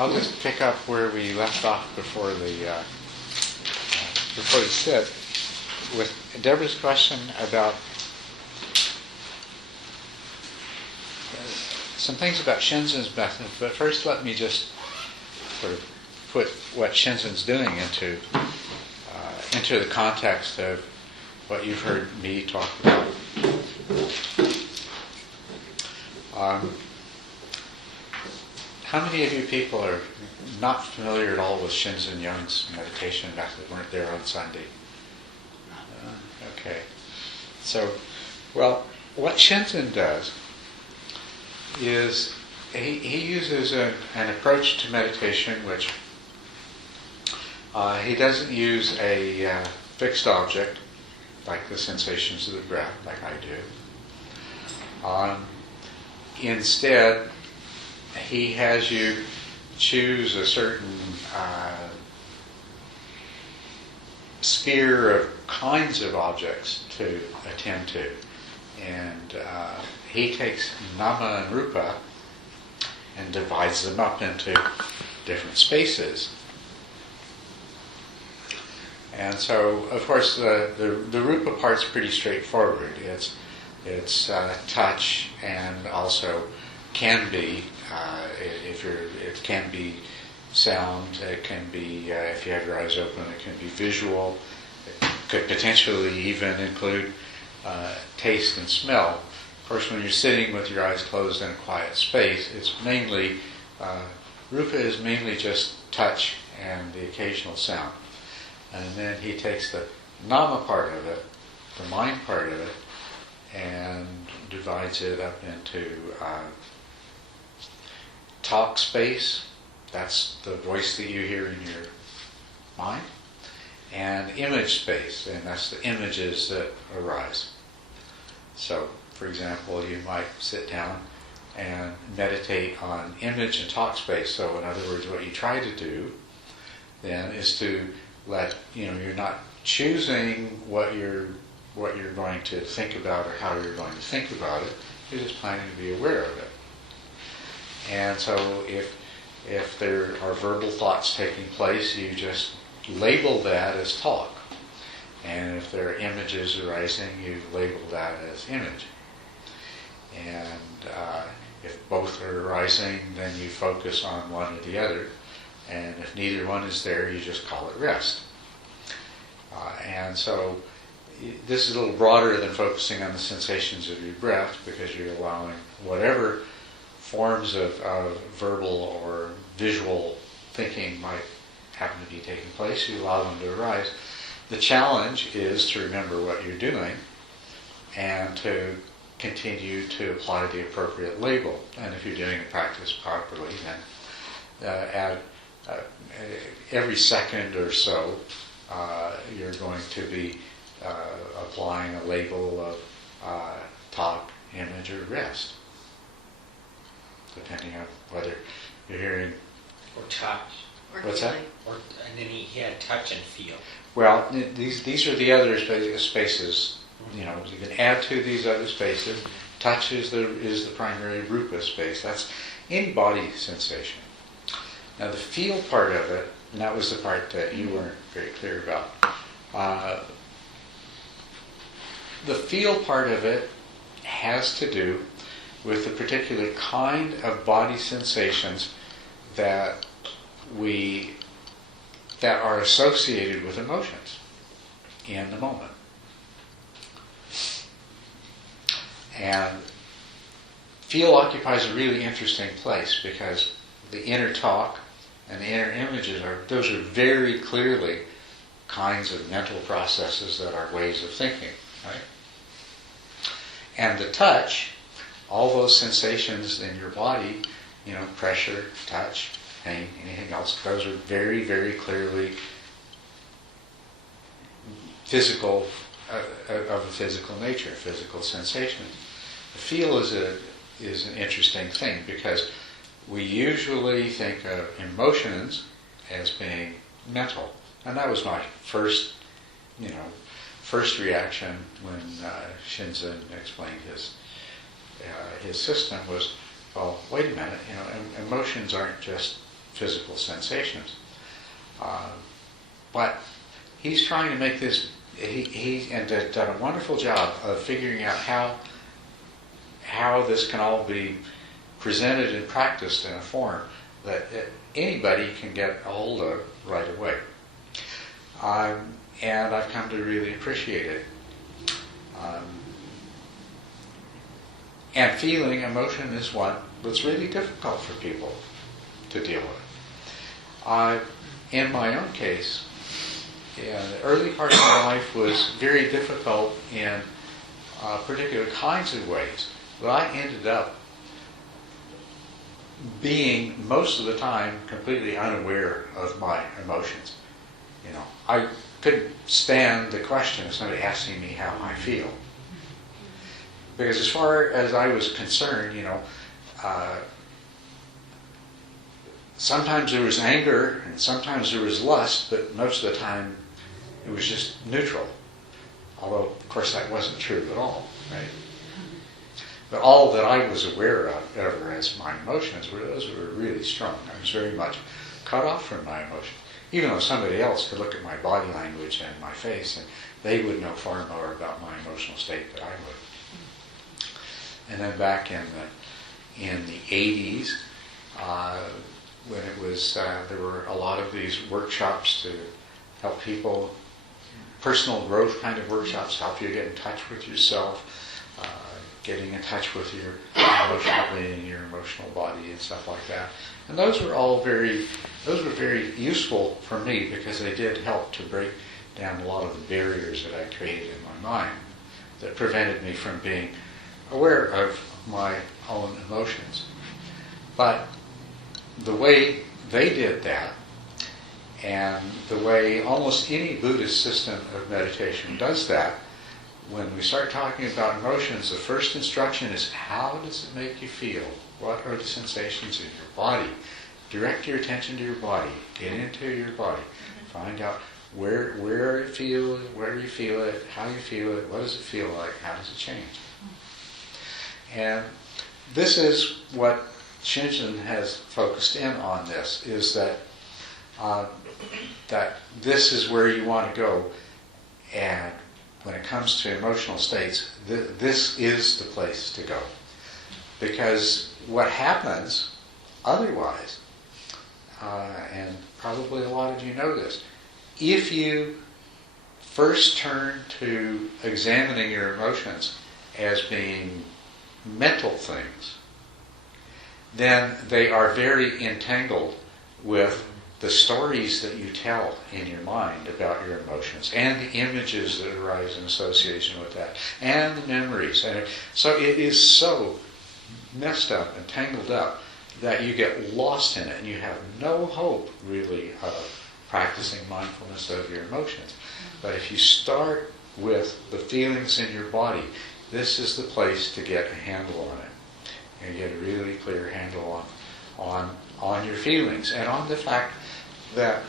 I'll just pick up where we left off before the sit with Deborah's question about some things about Shinzen's method. But first, let me just sort of put what Shinzen's doing into the context of what you've heard me talk about. How many of you people are not familiar at all with Shinzen Young's meditation method? Weren't there on Sunday? Okay. So, well, what Shinzen does is he uses an approach to meditation which he doesn't use a fixed object like the sensations of the breath, like I do. Instead, he has you choose a certain sphere of kinds of objects to attend to. And he takes nama and rupa and divides them up into different spaces. And so, of course, the rupa part's pretty straightforward. It's touch, and also can be it can be sound. It can be if you have your eyes open, it can be visual. It could potentially even include taste and smell. Of course, when you're sitting with your eyes closed in a quiet space, it's mainly rupa is mainly just touch and the occasional sound. And then he takes the nama part of it, the mind part of it, and divides it up into talk space, that's the voice that you hear in your mind, and image space, and that's the images that arise. So, for example, you might sit down and meditate on image and talk space. So, in other words, what you try to do then is to you're not choosing what you're going to think about or how you're going to think about it. You're just planning to be aware of it. And so if there are verbal thoughts taking place, you just label that as talk. And if there are images arising, you label that as image. And if both are arising, then you focus on one or the other. And if neither one is there, you just call it rest. And so this is a little broader than focusing on the sensations of your breath, because you're allowing whatever forms of verbal or visual thinking might happen to be taking place, you allow them to arise. The challenge is to remember what you're doing and to continue to apply the appropriate label. And if you're doing the practice properly, then every second or so, you're going to be applying a label of talk, image, or rest, depending on whether you're hearing or touch. What's that? And then he had touch and feel. Well, these are the other spaces. You can add to these other spaces. Touch is the primary rupa space. That's in body sensation. Now the feel part of it, and that was the part that you weren't very clear about. The feel part of it has to do with the particular kind of body sensations that are associated with emotions in the moment. And feel occupies a really interesting place, because the inner talk and the inner images are very clearly kinds of mental processes that are ways of thinking, right? And the touch, all those sensations in your body, pressure, touch, pain, anything else, those are very, very clearly physical, of a physical nature, physical sensation. The feel is an interesting thing, because we usually think of emotions as being mental. And that was my first reaction when Shinzen explained his system was, well, wait a minute, emotions aren't just physical sensations. But he's trying to make this, he done a wonderful job of figuring out how this can all be presented and practiced in a form that anybody can get a hold of right away. And I've come to really appreciate it. And feeling emotion is one that's really difficult for people to deal with. In my own case, the early part of my life was very difficult in particular kinds of ways, but I ended up being most of the time completely unaware of my emotions. You know, I couldn't stand the question of somebody asking me how I feel. Because as far as I was concerned, you know, sometimes there was anger and sometimes there was lust, but most of the time it was just neutral. Although, of course, that wasn't true at all, right? But all that I was aware of ever as my emotions those were really strong. I was very much cut off from my emotions. Even though somebody else could look at my body language and my face, and they would know far more about my emotional state than I would. And then back in the 80s, when it was there were a lot of these workshops to help people, personal growth kind of workshops, help you get in touch with yourself, getting in touch with your emotional being, your emotional body, and stuff like that. And those were very useful for me because they did help to break down a lot of the barriers that I created in my mind that prevented me from being aware of my own emotions. But the way they did that, and the way almost any Buddhist system of meditation does that, when we start talking about emotions, the first instruction is, how does it make you feel? What are the sensations in your body? Direct your attention to your body. Get into your body. Find out where you feel it, how you feel it, what does it feel like, how does it change? And this is what Shinzen has focused in on this, is that this is where you want to go. And when it comes to emotional states, this is the place to go. Because what happens otherwise, and probably a lot of you know this, if you first turn to examining your emotions as being mental things, then they are very entangled with the stories that you tell in your mind about your emotions and the images that arise in association with that and the memories. And so it is so messed up and tangled up that you get lost in it and you have no hope really of practicing mindfulness of your emotions. But if you start with the feelings in your body, this is the place to get a handle on it. And get a really clear handle on your feelings and on the fact that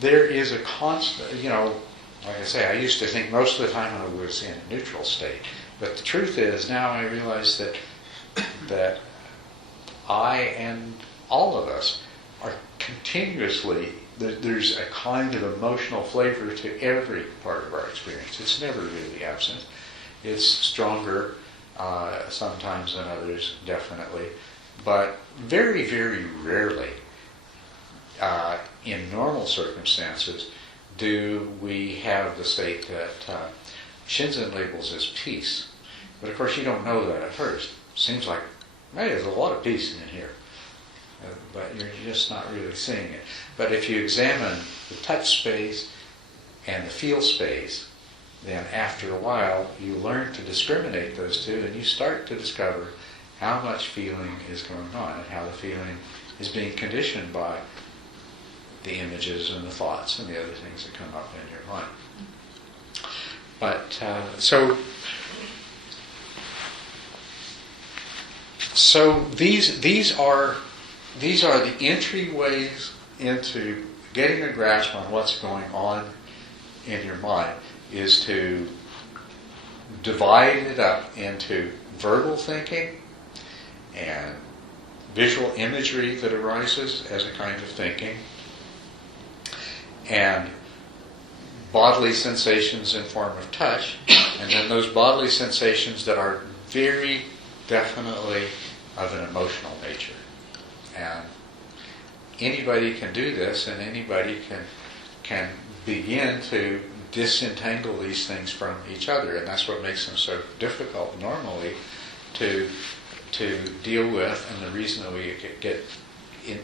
there is a constant, like I say, I used to think most of the time I was in a neutral state. But the truth is, now I realize that I and all of us are continuously, there's a kind of emotional flavor to every part of our experience. It's never really absent. It's stronger sometimes than others, definitely. But very, very rarely, in normal circumstances, do we have the state that Shinzen labels as peace. But of course you don't know that at first. It seems like, hey, there's a lot of peace in here. But you're just not really seeing it. But if you examine the touch space and the feel space, then after a while you learn to discriminate those two and you start to discover how much feeling is going on and how the feeling is being conditioned by the images and the thoughts and the other things that come up in your mind. But so these are the entryways into getting a grasp on what's going on in your mind, is to divide it up into verbal thinking and visual imagery that arises as a kind of thinking, and bodily sensations in form of touch, and then those bodily sensations that are very definitely of an emotional nature. And anybody can do this, and anybody can begin to disentangle these things from each other, and that's what makes them so difficult normally to deal with, and the reason that we get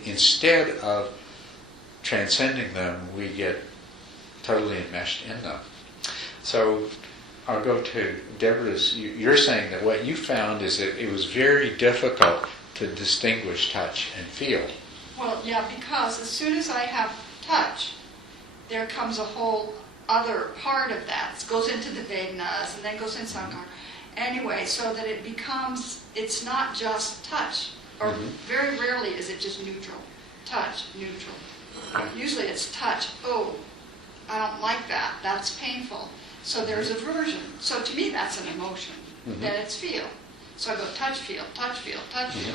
instead of transcending them, we get totally enmeshed in them. So I'll go to Deborah's. You're saying that what you found is that it was very difficult to distinguish touch and feel. Well, yeah, because as soon as I have touch, there comes a whole other part of that. It goes into the Vedanas and then goes into Sankara. Anyway, so that it becomes, it's not just touch, or very rarely is it just neutral. Touch, neutral. Usually it's touch. Oh, I don't like that. That's painful. So there's aversion. So to me, that's an emotion. Then it's feel. So I go touch, feel, touch, feel, touch, feel.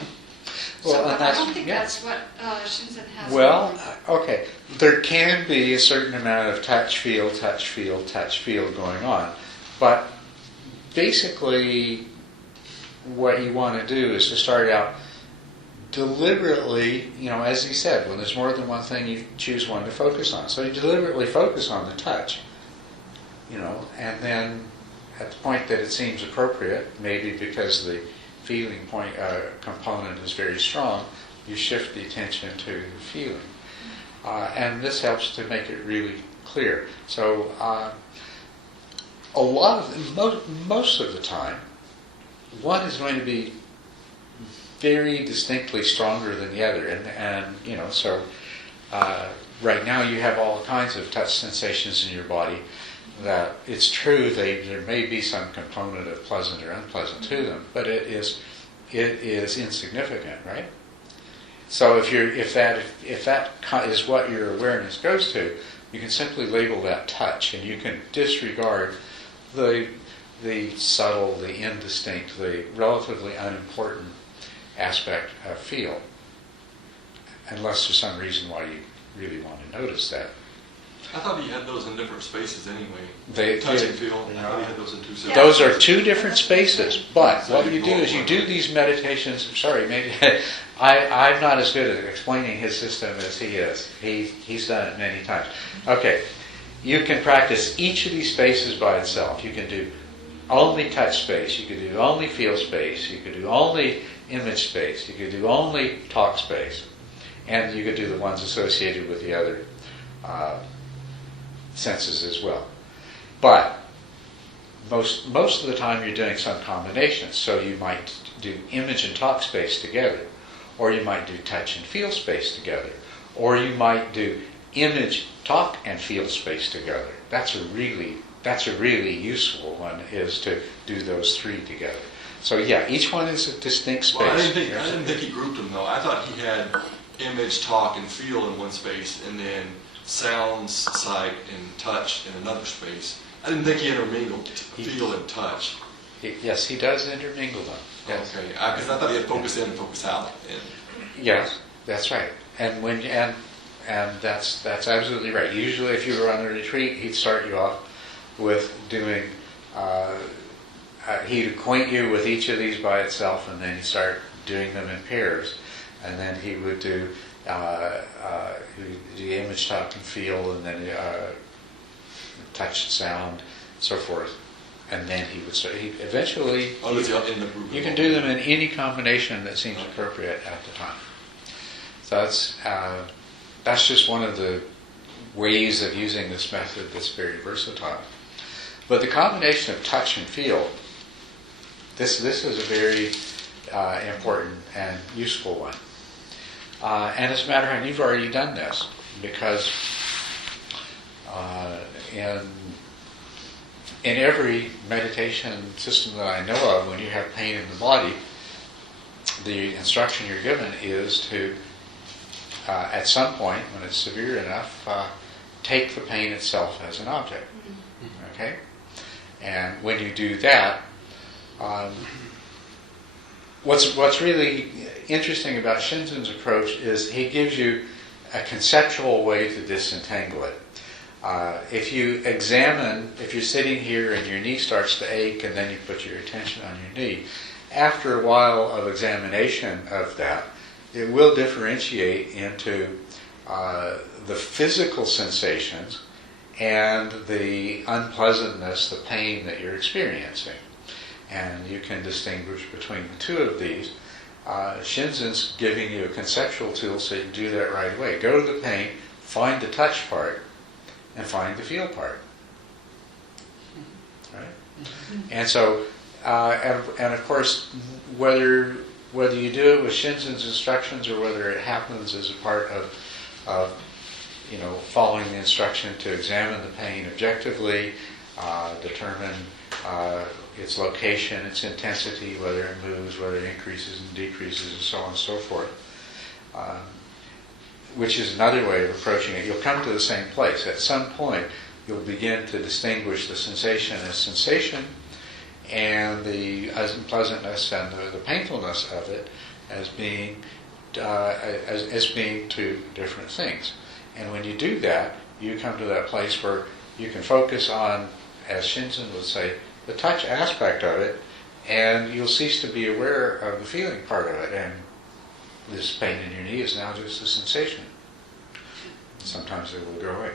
Well, So, but I don't think yeah. that's what Shinzen has. Well, okay. There can be a certain amount of touch, feel, touch, feel, touch, feel going on. But basically, what you want to do is to start out deliberately, as he said, when there's more than one thing, you choose one to focus on. So you deliberately focus on the touch, and then at the point that it seems appropriate, maybe because the feeling point component is very strong, you shift the attention to the feeling. And this helps to make it really clear. So a lot of, most of the time, one is going to be very distinctly stronger than the other. And so right now you have all kinds of touch sensations in your body that it's true there may be some component of pleasant or unpleasant to them, but it is insignificant, right? So if that is what your awareness goes to, you can simply label that touch, and you can disregard the subtle, the indistinct, the relatively unimportant aspect of feel, unless there's some reason why you really want to notice that. I thought he had those in different spaces anyway. They Touch and did. feel. I thought he had those in two separate Those are spaces. two different spaces, but what you do is you do these meditations. Sorry, maybe I'm not as good at explaining his system as he is. He's done it many times. Okay, you can practice each of these spaces by itself. You can do only touch space. You can do only feel space. You can do only image space. You can do only talk space, and you could do the ones associated with the other senses as well. But most of the time you're doing some combinations. So you might do image and talk space together, or you might do touch and feel space together, or you might do image, talk, and feel space together. That's a really useful one, is to do those three together. So yeah, each one is a distinct space. Well, I didn't think he grouped them though. I thought he had image, talk, and feel in one space, and then sounds, sight, and touch in another space. I didn't think he intermingled feel and touch. Yes, he does intermingle them. Yes. Okay, because I thought he had focus in and focus out. Yes, that's right. And that's absolutely right. Usually, if you were on a retreat, he'd start you off with doing. He'd acquaint you with each of these by itself, and then he'd start doing them in pairs, and then he would do the image, talk, and feel, and then touch, sound, so forth, and then he would start. Eventually, you can do them in any combination that seems appropriate at the time. So that's just one of the ways of using this method that's very versatile. But the combination of touch and feel, this is a very important and useful one. And as a matter of fact, you've already done this, because in every meditation system that I know of, when you have pain in the body, the instruction you're given is to, at some point, when it's severe enough, take the pain itself as an object. Okay? And when you do that, what's really interesting about Shinzen's approach is he gives you a conceptual way to disentangle it. If you examine, if you're sitting here and your knee starts to ache and then you put your attention on your knee, after a while of examination of that, it will differentiate into the physical sensations and the unpleasantness, the pain that you're experiencing. And you can distinguish between the two of these. Shinzen's giving you a conceptual tool so you can do that right away. Go to the pain, find the touch part, and find the feel part. Right? And so, and of course, whether you do it with Shinzen's instructions or whether it happens as a part of following the instruction to examine the pain objectively, determine its location, its intensity, whether it moves, whether it increases and decreases, and so on and so forth, which is another way of approaching it. You'll come to the same place. At some point, you'll begin to distinguish the sensation as sensation and the unpleasantness and the painfulness of it as being two different things. And when you do that, you come to that place where you can focus on, as Shinzen would say, the touch aspect of it, and you'll cease to be aware of the feeling part of it. And this pain in your knee is now just a sensation. Sometimes it will go away.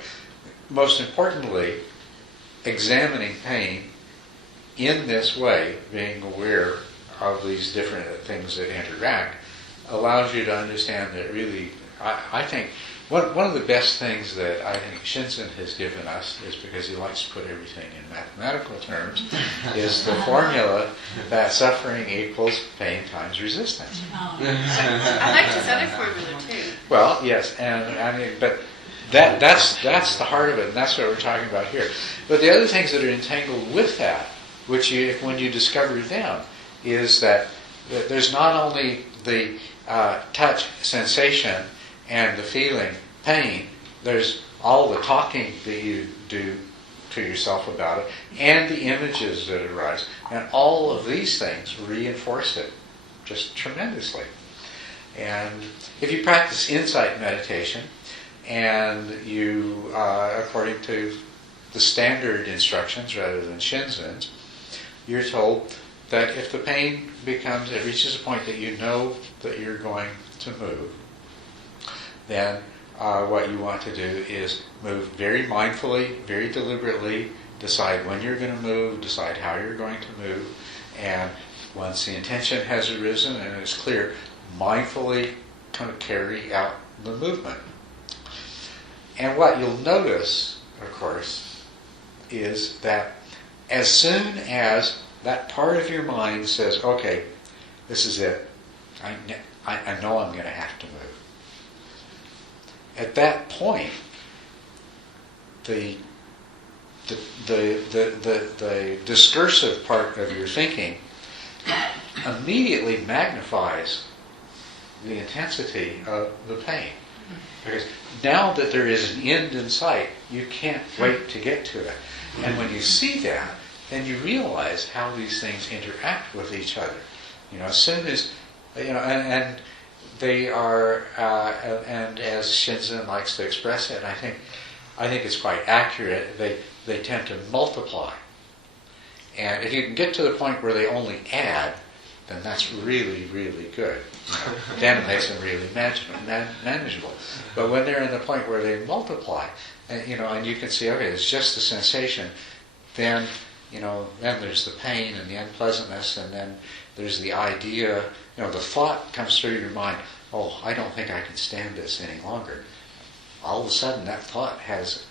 Most importantly, examining pain in this way, being aware of these different things that interact, allows you to understand that really, I think, one of the best things that I think Shinzen has given us is, because he likes to put everything in mathematical terms, is the formula that suffering equals pain times resistance. Oh. I like his other formula too. Well, yes, and I mean, but that's the heart of it, and that's what we're talking about here. But the other things that are entangled with that, which when you discover them, is that there's not only the touch sensation and the feeling pain, there's all the talking that you do to yourself about it, and the images that arise. And all of these things reinforce it just tremendously. And if you practice insight meditation, and you, according to the standard instructions rather than Shinzen's, you're told that if the pain it reaches a point that you know that you're going to move, then what you want to do is move very mindfully, very deliberately, decide when you're going to move, decide how you're going to move, and once the intention has arisen and it's clear, mindfully kind of carry out the movement. And what you'll notice, of course, is that as soon as that part of your mind says, okay, this is it, I know I'm going to have to move. At that point, the discursive part of your thinking immediately magnifies the intensity of the pain. Because now that there is an end in sight, you can't wait to get to it. And when you see that, then you realize how these things interact with each other. As soon as, and they are, and as Shinzen likes to express it, I think it's quite accurate, they tend to multiply. And if you can get to the point where they only add, then that's really, really good. Then it makes them really manageable. But when they're in the point where they multiply, and you can see, okay, it's just a sensation, then there's the pain and the unpleasantness, and then there's the idea, the thought comes through your mind, oh, I don't think I can stand this any longer. All of a sudden, that thought has,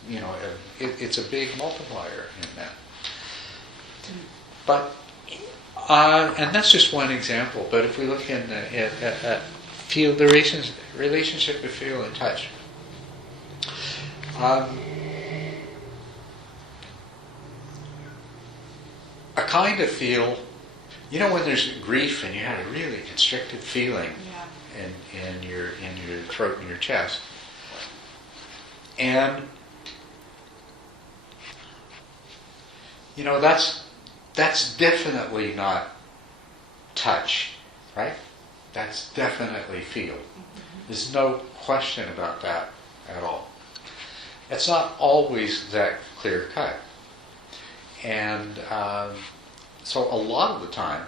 it's a big multiplier in that. But, and that's just one example, but if we look at feel, the relationship of feel and touch, a kind of feel, when there's grief and you have a really constricted feeling in your throat and your chest, and that's definitely not touch. right? That's definitely feel. There's no question about that at all. It's not always that clear cut. And so a lot of the time,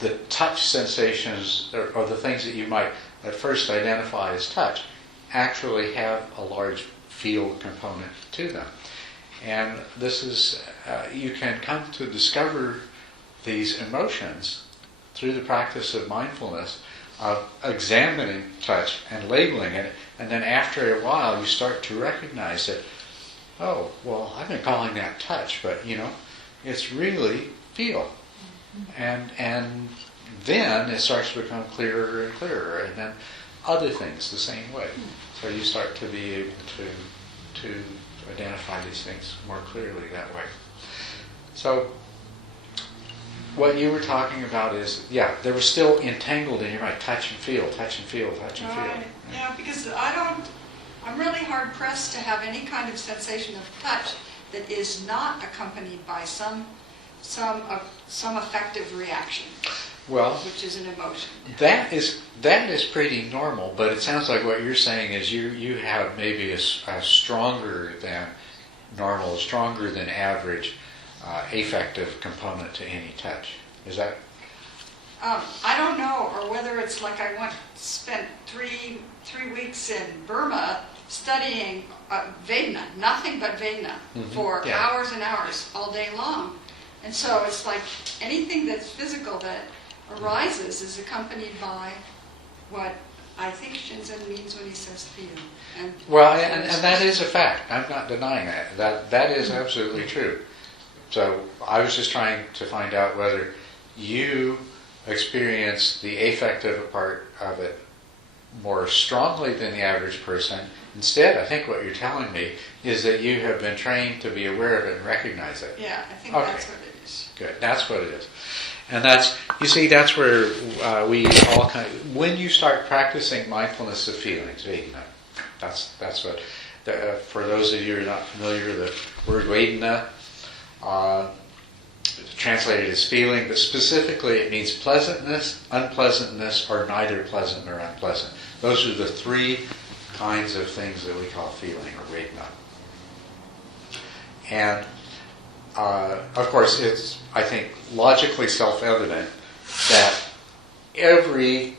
the touch sensations, or the things that you might at first identify as touch, actually have a large feel component to them. And this is, you can come to discover these emotions through the practice of mindfulness, of examining touch and labeling it, and then after a while you start to recognize that, oh, well, I've been calling that touch, but it's really feel. And then it starts to become clearer and clearer, and then other things the same way. So you start to be able to identify these things more clearly that way. So what you were talking about is, they were still entangled in your mind, touch and feel, touch and feel, touch and feel. Right. Yeah, because I'm really hard pressed to have any kind of sensation of touch that is not accompanied by some affective reaction, Well, which is an emotion. that is pretty normal, but it sounds like what you're saying is you have maybe a stronger than normal, stronger than average affective component to any touch. Is that? I don't know, or whether it's like I spent three weeks in Burma studying Vedana, nothing but Vedana, for hours and hours, all day long. And so it's like anything that's physical that arises is accompanied by what I think Shinzen means when he says feel. And that is a fact. I'm not denying that. That is absolutely true. So I was just trying to find out whether you experience the affective part of it more strongly than the average person. Instead, I think what you're telling me is that you have been trained to be aware of it and recognize it. Yeah, I think Okay. that's what it is. Good, that's what it is. And that's where we all when you start practicing mindfulness of feelings, Vedana, that's what, for those of you who are not familiar, the word Vedana, translated as feeling, but specifically it means pleasantness, unpleasantness, or neither pleasant nor unpleasant. Those are the three kinds of things that we call feeling, or Vedana. And of course, it's, I think, logically self-evident that every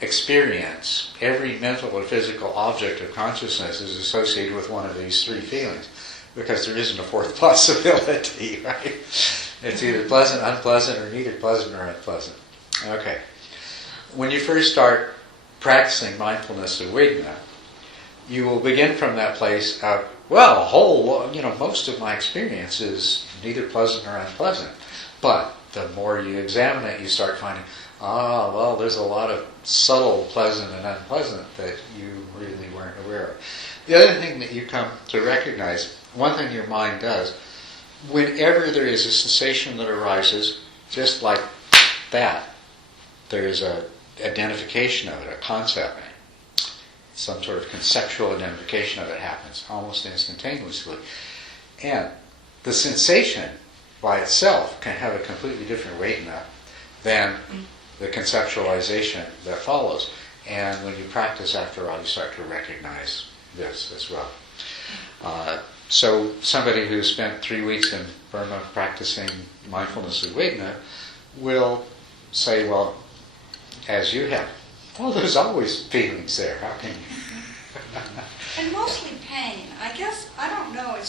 experience, every mental or physical object of consciousness is associated with one of these three feelings, because there isn't a fourth possibility, right? It's either pleasant, unpleasant, or neither pleasant nor unpleasant. Okay. When you first start practicing mindfulness of Vedana, you will begin from that place of, most of my experience is neither pleasant nor unpleasant. But the more you examine it, you start finding, there's a lot of subtle pleasant and unpleasant that you really weren't aware of. The other thing that you come to recognize, one thing your mind does, whenever there is a sensation that arises, just like that, there is a identification of it, a concept. Some sort of conceptual identification of it happens almost instantaneously. And the sensation by itself can have a completely different Vedana than the conceptualization that follows. And when you practice after a while, you start to recognize this as well. So somebody who spent 3 weeks in Burma practicing mindfulness of Vedana will say, well, as you have, there's always feelings there. How can you? And mostly pain. I guess, I don't know, it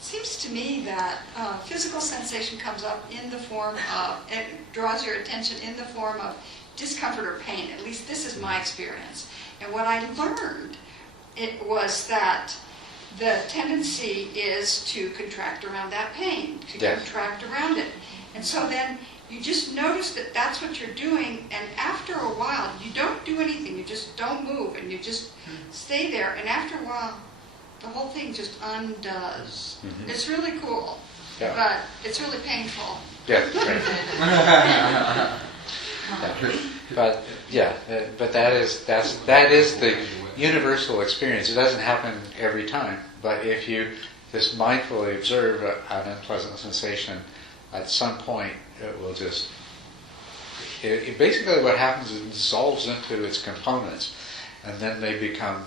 seems to me that physical sensation comes up in the form of, it draws your attention in the form of discomfort or pain. At least this is my experience. And what I learned, it was that the tendency is to contract around that pain, to contract around it. And so then you just notice that that's what you're doing, and after a while, you don't do anything, you just don't move, and you just stay there, and after a while, the whole thing just undoes. Mm-hmm. It's really cool, but it's really painful. Yeah. But that is the universal experience. It doesn't happen every time, but if you just mindfully observe an unpleasant sensation, at some point it will just basically what happens is it dissolves into its components, and then they become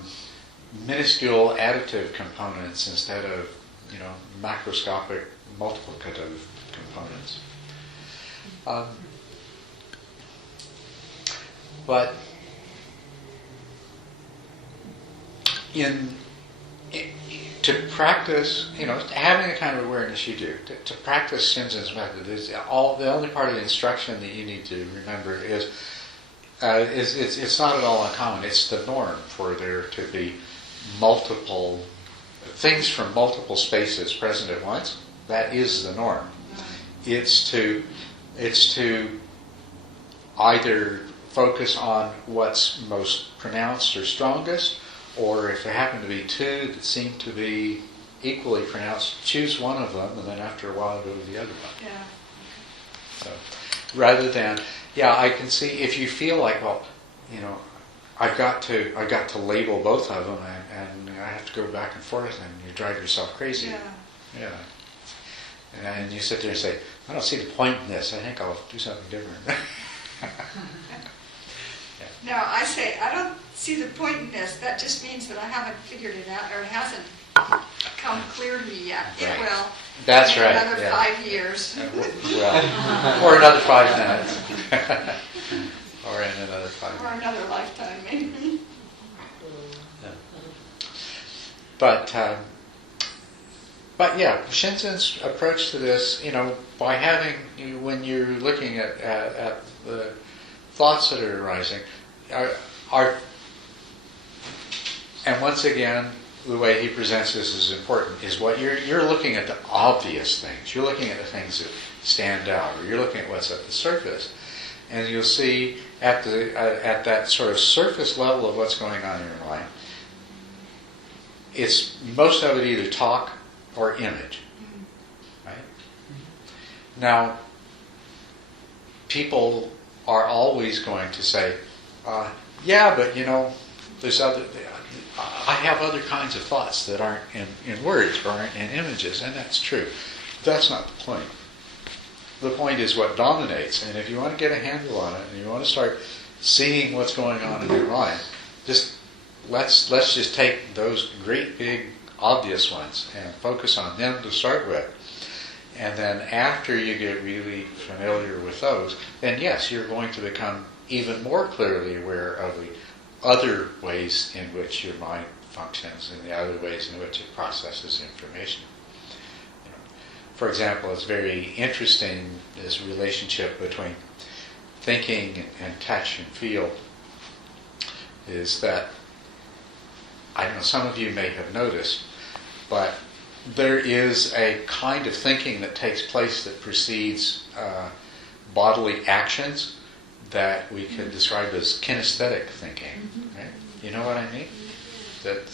minuscule additive components instead of, macroscopic multiplicative components. But to practice, having the kind of awareness you do, to practice Shinzen's method is the only part of the instruction that you need to remember is it's not at all uncommon. It's the norm for there to be multiple things from multiple spaces present at once. That is the norm. It's to either focus on what's most pronounced or strongest, or if there happen to be two that seem to be equally pronounced, choose one of them, and then after a while go to the other one. Yeah. So, rather than, I can see if you feel like, I've got to label both of them, and I have to go back and forth, and you drive yourself crazy. Yeah. And you sit there and say, I don't see the point in this. I think I'll do something different. Now, I say, I don't see the point in this. That just means that I haven't figured it out, or it hasn't come clear to me yet. Right. It will. That's in right. Another 5 years. Well, or another 5 minutes. Or in another 5 Or minutes. another lifetime, maybe. But Shinzen's approach to this, by having, when you're looking at the thoughts that are arising, are, and once again, the way he presents this is important, is what you're looking at the obvious things. You're looking at the things that stand out, or you're looking at what's at the surface. And you'll see at that sort of surface level of what's going on in your mind, it's most of it either talk or image. Right? Now, people are always going to say, but there's I have other kinds of thoughts that aren't in words or aren't in images, and that's true. That's not the point. The point is what dominates, and if you want to get a handle on it, and you want to start seeing what's going on in your mind, let's just take those great big obvious ones and focus on them to start with. And then after you get really familiar with those, then yes, you're going to become even more clearly aware of the other ways in which your mind functions and the other ways in which it processes information. For example, it's very interesting, this relationship between thinking and touch and feel, is that, I don't know, some of you may have noticed, but there is a kind of thinking that takes place that precedes bodily actions that we could describe as kinesthetic thinking. Right? You know what I mean? That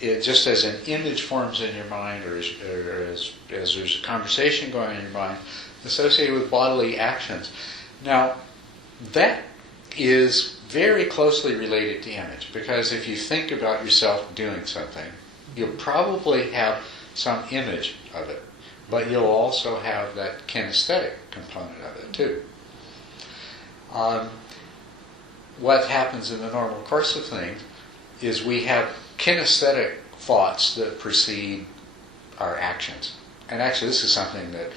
it just as an image forms in your mind, or as there's a conversation going on in your mind, associated with bodily actions. Now, that is very closely related to image, because if you think about yourself doing something, you'll probably have some image of it, but you'll also have that kinesthetic component of it too. What happens in the normal course of things is we have kinesthetic thoughts that precede our actions. And actually this is something that,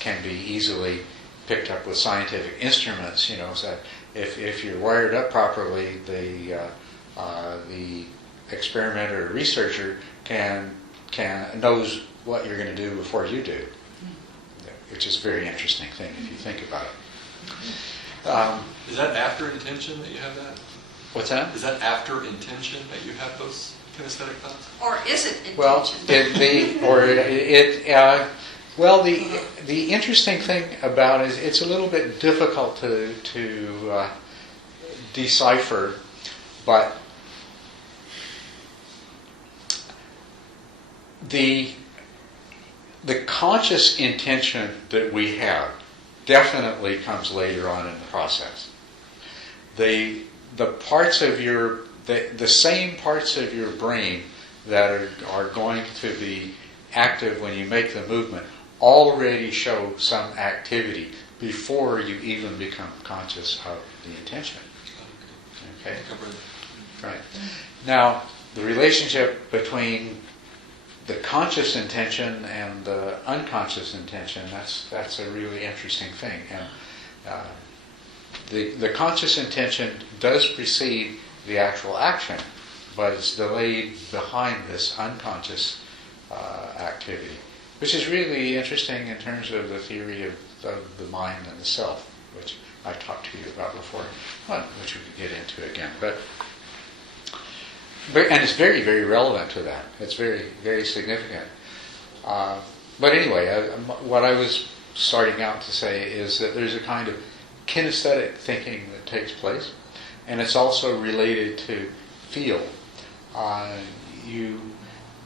can be easily picked up with scientific instruments, so that if you're wired up properly, the experimenter or researcher knows what you're going to do before you do, which is a very interesting thing if you think about it. Is that after intention that you have that? What's that? Is that after intention that you have those kinesthetic thoughts? Or is it intention? Well, the interesting thing about it is it's a little bit difficult to decipher, but the conscious intention that we have definitely comes later on in the process. The parts of the same parts of your brain that are going to be active when you make the movement already show some activity before you even become conscious of the intention. Okay? Right. Now, the relationship between the conscious intention and the unconscious intention, that's a really interesting thing. And the conscious intention does precede the actual action, but it's delayed behind this unconscious activity, which is really interesting in terms of the theory of the mind and the self, which I talked to you about before, which we could get into again. And it's very, very relevant to that. It's very, very significant. But anyway, what I was starting out to say is that there's a kind of kinesthetic thinking that takes place, and it's also related to feel.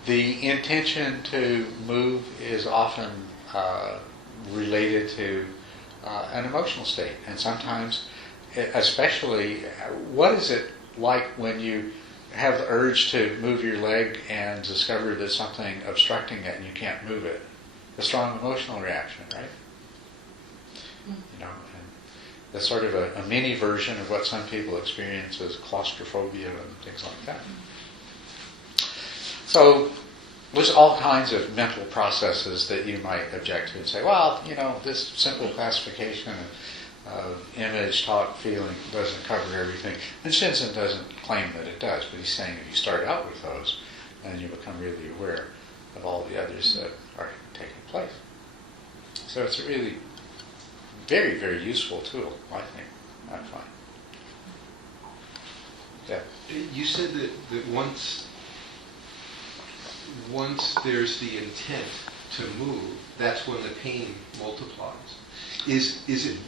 The intention to move is often related to an emotional state, and sometimes, especially, what is it like when you have the urge to move your leg and discover there's something obstructing it and you can't move it? A strong emotional reaction, right? You know, and that's sort of a mini version of what some people experience as claustrophobia and things like that. So there's all kinds of mental processes that you might object to and say, well, you know, this simple classification of image, talk, feeling doesn't cover everything. And Shinzen doesn't claim that it does, but he's saying if you start out with those, then you become really aware of all the others that are taking place. So it's a really very, very useful tool, I think. I find. Yeah. You said that once there's the intent to move, that's when the pain multiplies. Is it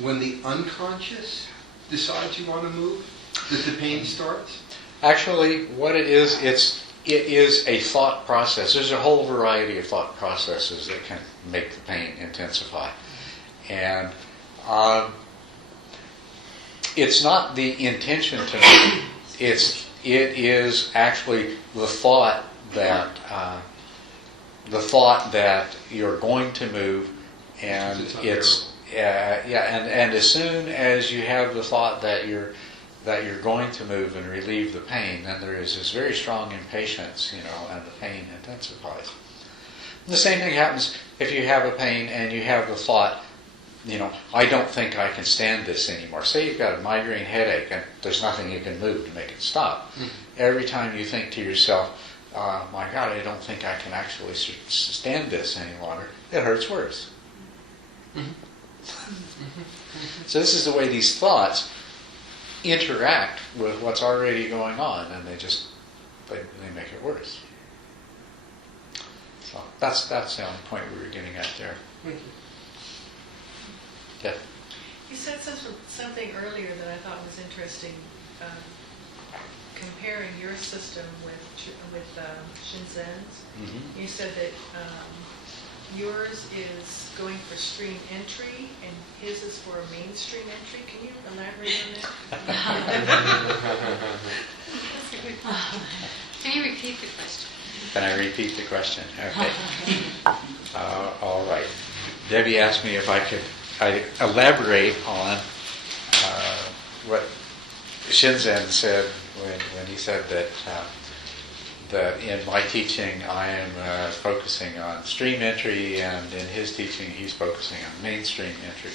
when the unconscious decides you want to move that the pain starts? Actually, what it is a thought process. There's a whole variety of thought processes that can make the pain intensify. And it's not the intention to move. It is actually the thought that you're going to move, and and as soon as you have the thought that you're going to move and relieve the pain, then there is this very strong impatience, and the pain intensifies. And the same thing happens if you have a pain and you have the thought, I don't think I can stand this anymore. Say you've got a migraine headache and there's nothing you can move to make it stop. Mm-hmm. Every time you think to yourself, my God, I don't think I can actually stand this any longer, it hurts worse. Mm-hmm. So this is the way these thoughts interact with what's already going on, and they make it worse. So that's the only point we were getting at there. Thank you. Yeah. You said something earlier that I thought was interesting, comparing your system with Shinzen's. Mm-hmm. You said that yours is going for stream entry and his is for mainstream entry. Can you elaborate on that? That's a good question. Can you repeat the question? Can I repeat the question? Okay. All right. Debbie asked me if I could elaborate on what Shinzen said when he said that in my teaching I am focusing on stream entry, and in his teaching he's focusing on mainstream entry.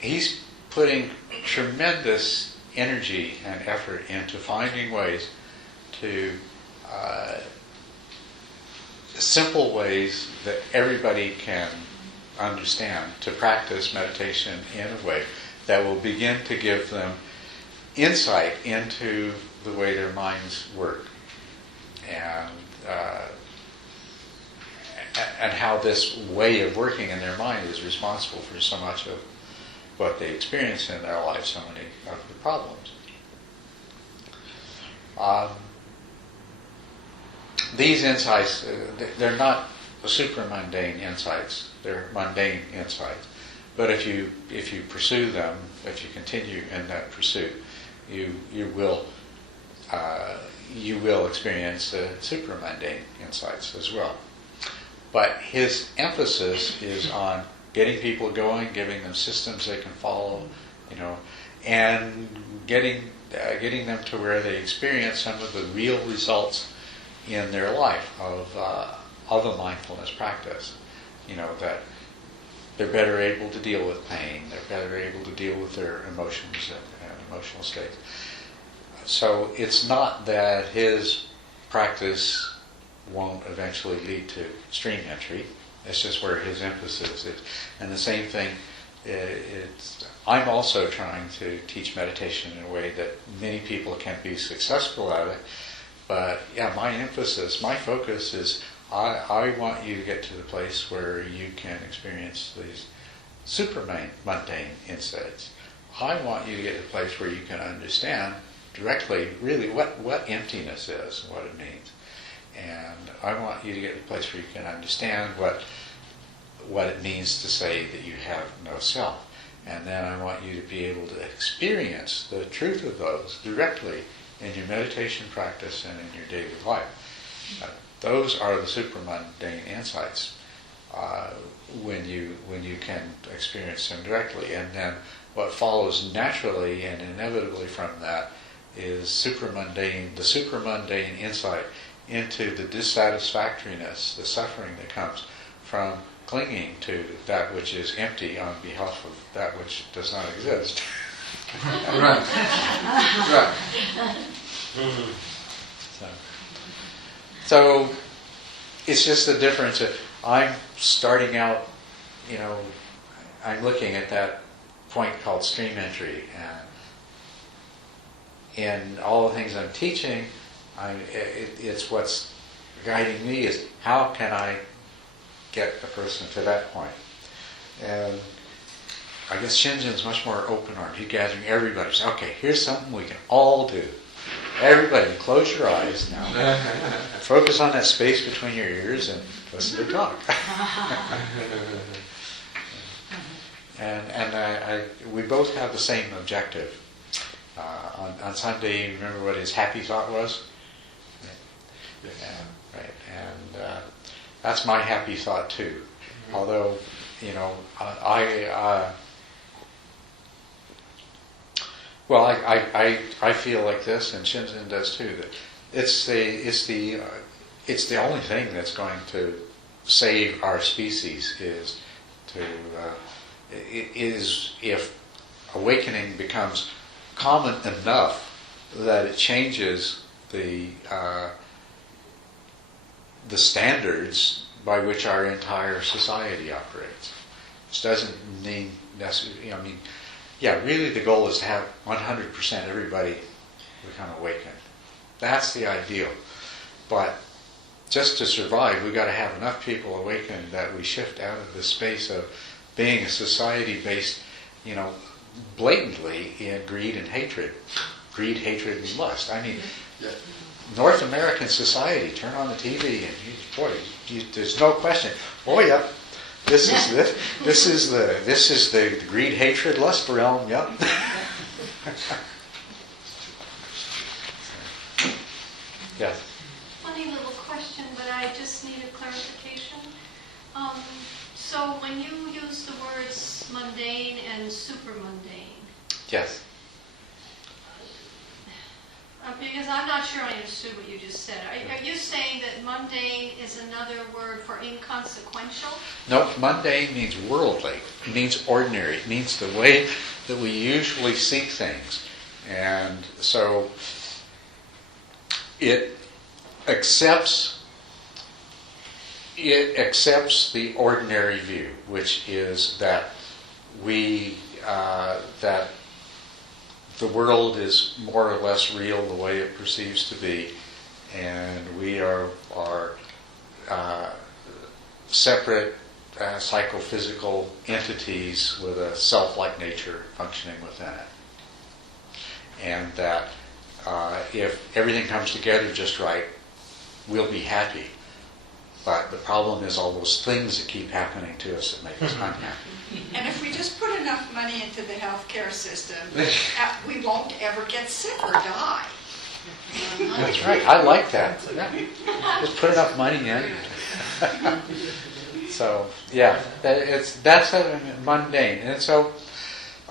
He's putting tremendous energy and effort into finding ways to simple ways that everybody can understand, to practice meditation in a way that will begin to give them insight into the way their minds work, and how this way of working in their mind is responsible for so much of what they experience in their life, so many of the problems. These insights, they're not super mundane insights, they're mundane insights. But if you pursue them, if you continue in that pursuit, you will you will experience the supramundane insights as well. But his emphasis is on getting people going, giving them systems they can follow, and getting them to where they experience some of the real results in their life of a mindfulness practice. That they're better able to deal with pain, they're better able to deal with their emotions and emotional states. So it's not that his practice won't eventually lead to stream entry. It's just where his emphasis is. And the same thing, I'm also trying to teach meditation in a way that many people can be successful at it. But yeah, my focus is I want you to get to the place where you can experience these mundane insights. I want you to get to the place where you can understand directly really what emptiness is, what it means. And I want you to get to the place where you can understand what it means to say that you have no self. And then I want you to be able to experience the truth of those directly in your meditation practice and in your daily life. Those are the supramundane insights when you can experience them directly. And then what follows naturally and inevitably from that is the supramundane insight into the dissatisfactoriness, the suffering that comes from clinging to that which is empty on behalf of that which does not exist. Right. Right. So it's just the difference. I'm starting out, I'm looking at that point called stream entry, and in all the things I'm teaching, it's what's guiding me is how can I get a person to that point. And I guess Shinjin's much more open-armed. He's gathering everybody. Says, okay, here's something we can all do. Everybody, close your eyes now. Focus on that space between your ears and listen to talk. and we both have the same objective. On Sunday, remember what his happy thought was? Yeah, right. And that's my happy thought too. Although, I feel like this, and Shinzen does too. That it's the only thing that's going to save our species is if awakening becomes common enough that it changes the standards by which our entire society operates. This doesn't mean necessarily. Really the goal is to have 100% everybody become awakened. That's the ideal. But just to survive, we've got to have enough people awakened that we shift out of the space of being a society based, blatantly in greed and hatred. Greed, hatred, and lust. North American society, turn on the TV and there's no question. Oh yeah, this is the greed, hatred, lust realm. Yep. Yes. Funny little question, but I just need a clarification. So when you use the words mundane and supermundane, Yes. Because I'm not sure I understood what you just said. Are you saying that mundane is another word for inconsequential? No, mundane means worldly. It means ordinary. It means the way that we usually see things. And so it accepts the ordinary view, which is that that the world is more or less real the way it perceives to be, and we are separate psychophysical entities with a self-like nature functioning within it. And that if everything comes together just right, we'll be happy. But the problem is all those things that keep happening to us that make us unhappy. And if we just put enough money into the healthcare system, we won't ever get sick or die. That's right. I like that. Yeah. Just put enough money in. So yeah, that's a mundane, and so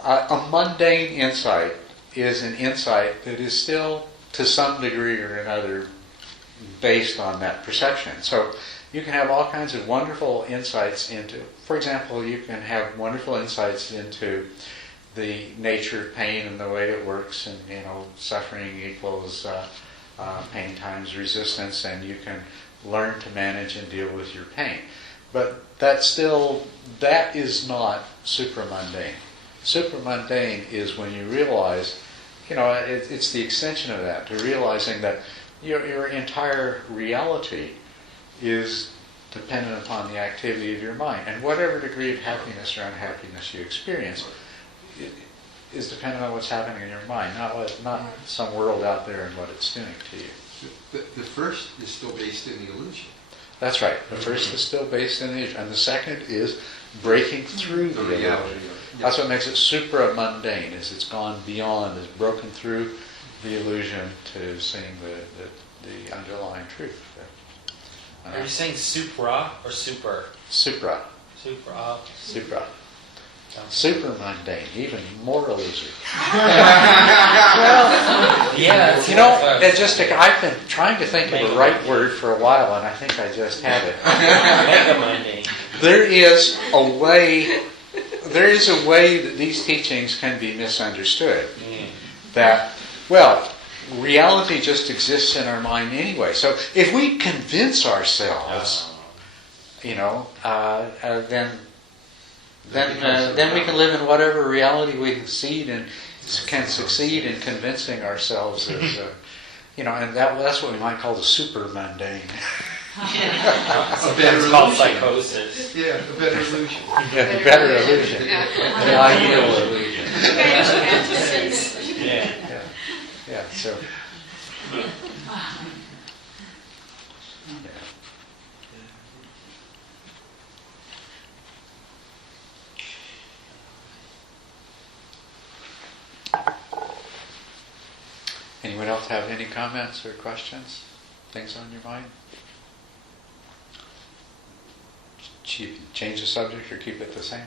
a mundane insight is an insight that is still, to some degree or another, based on that perception. So you can have all kinds of wonderful insights into, for example, you can have wonderful insights into the nature of pain and the way it works, and suffering equals pain times resistance, and you can learn to manage and deal with your pain. But that is not supramundane. Supramundane is when you realize, it's the extension of that, to realizing that your entire reality is dependent upon the activity of your mind. And whatever degree of happiness or unhappiness you experience is dependent on what's happening in your mind, not some world out there and what it's doing to you. The first is still based in the illusion. That's right. The first is still based in the illusion. And the second is breaking through the illusion. That's what makes it supramundane, is it's gone beyond, it's broken through the illusion to seeing the underlying truth. Are you saying supra or super? Supra. Supra. Supra. Super mundane, even more illusory. Yeah. I've been trying to think of the right word for a while, and I think I just have it. Mega mundane. There is a way that these teachings can be misunderstood. That, reality just exists in our mind anyway. So if we convince ourselves, then we can live in whatever reality we can succeed in convincing ourselves as, and that's what we might call the super mundane. It's called psychosis. Yeah, a better illusion. Yeah, the better illusion. The ideal illusion. Yeah. Yeah, so. Yeah. Anyone else have any comments or questions? Things on your mind? Change the subject or keep it the same?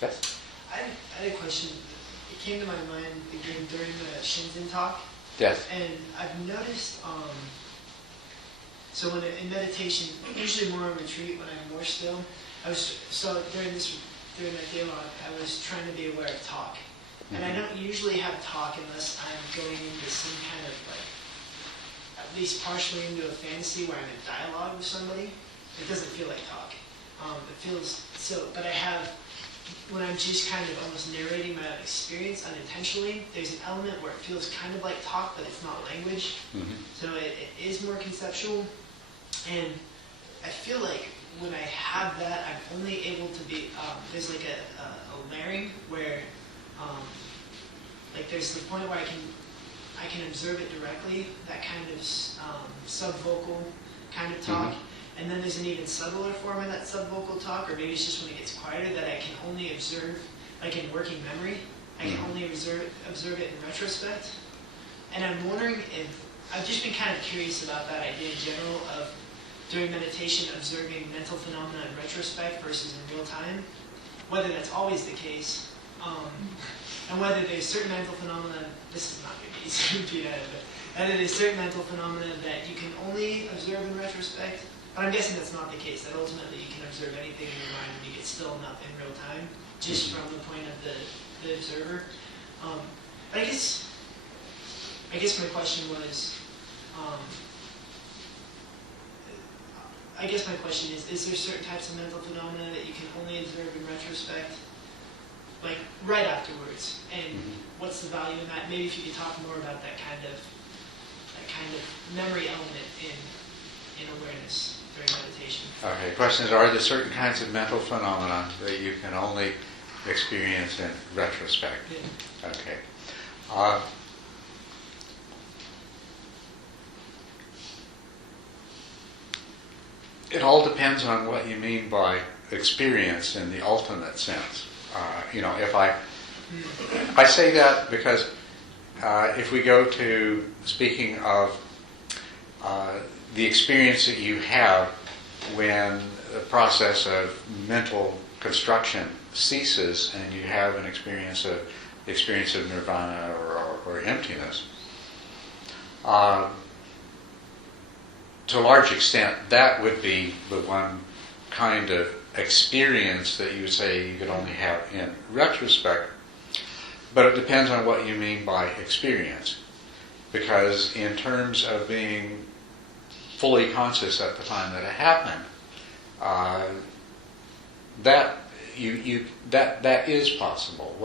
Yes? I had a question. It came to my mind again during the Shinzen talk. Yes. And I've noticed, so when in meditation, usually more on retreat when I'm more still, during that dialogue, I was trying to be aware of talk. And I don't usually have talk unless I'm going into some kind of at least partially into a fantasy where I'm in dialogue with somebody. It doesn't feel like talk. It feels so, but I have, when I'm just kind of almost narrating my own experience unintentionally, there's an element where it feels kind of like talk, but it's not language. So it is more conceptual. And I feel like when I have that, I'm only able to be, there's like a layering where, like there's the point where I can observe it directly, that kind of subvocal kind of talk. And then there's an even subtler form of that subvocal talk, or maybe it's just when it gets quieter, that I can only observe, like in working memory, I can only observe it in retrospect. And I'm wondering if, I've just been kind of curious about that idea in general of during meditation observing mental phenomena in retrospect versus in real time, whether that's always the case, and whether there's certain mental phenomena, this is not going to be easy to repeat out of it, whether there's certain mental phenomena that you can only observe in retrospect. But I'm guessing that's not the case, that ultimately you can observe anything in your mind when you get still enough in real time, just from the point of the observer. But I guess my question was, is there certain types of mental phenomena that you can only observe in retrospect, like right afterwards? And what's the value in that? Maybe if you could talk more about that kind of memory element in awareness during meditation. Okay, the question is, are there certain kinds of mental phenomena that you can only experience in retrospect? Yeah. Okay. It all depends on what you mean by experience in the ultimate sense. If I say that because if we go to speaking of the experience that you have when the process of mental construction ceases and you have an experience of nirvana or emptiness, to a large extent, that would be the one kind of experience that you would say you could only have in retrospect. But it depends on what you mean by experience. Because in terms of being fully conscious at the time that it happened, that is possible.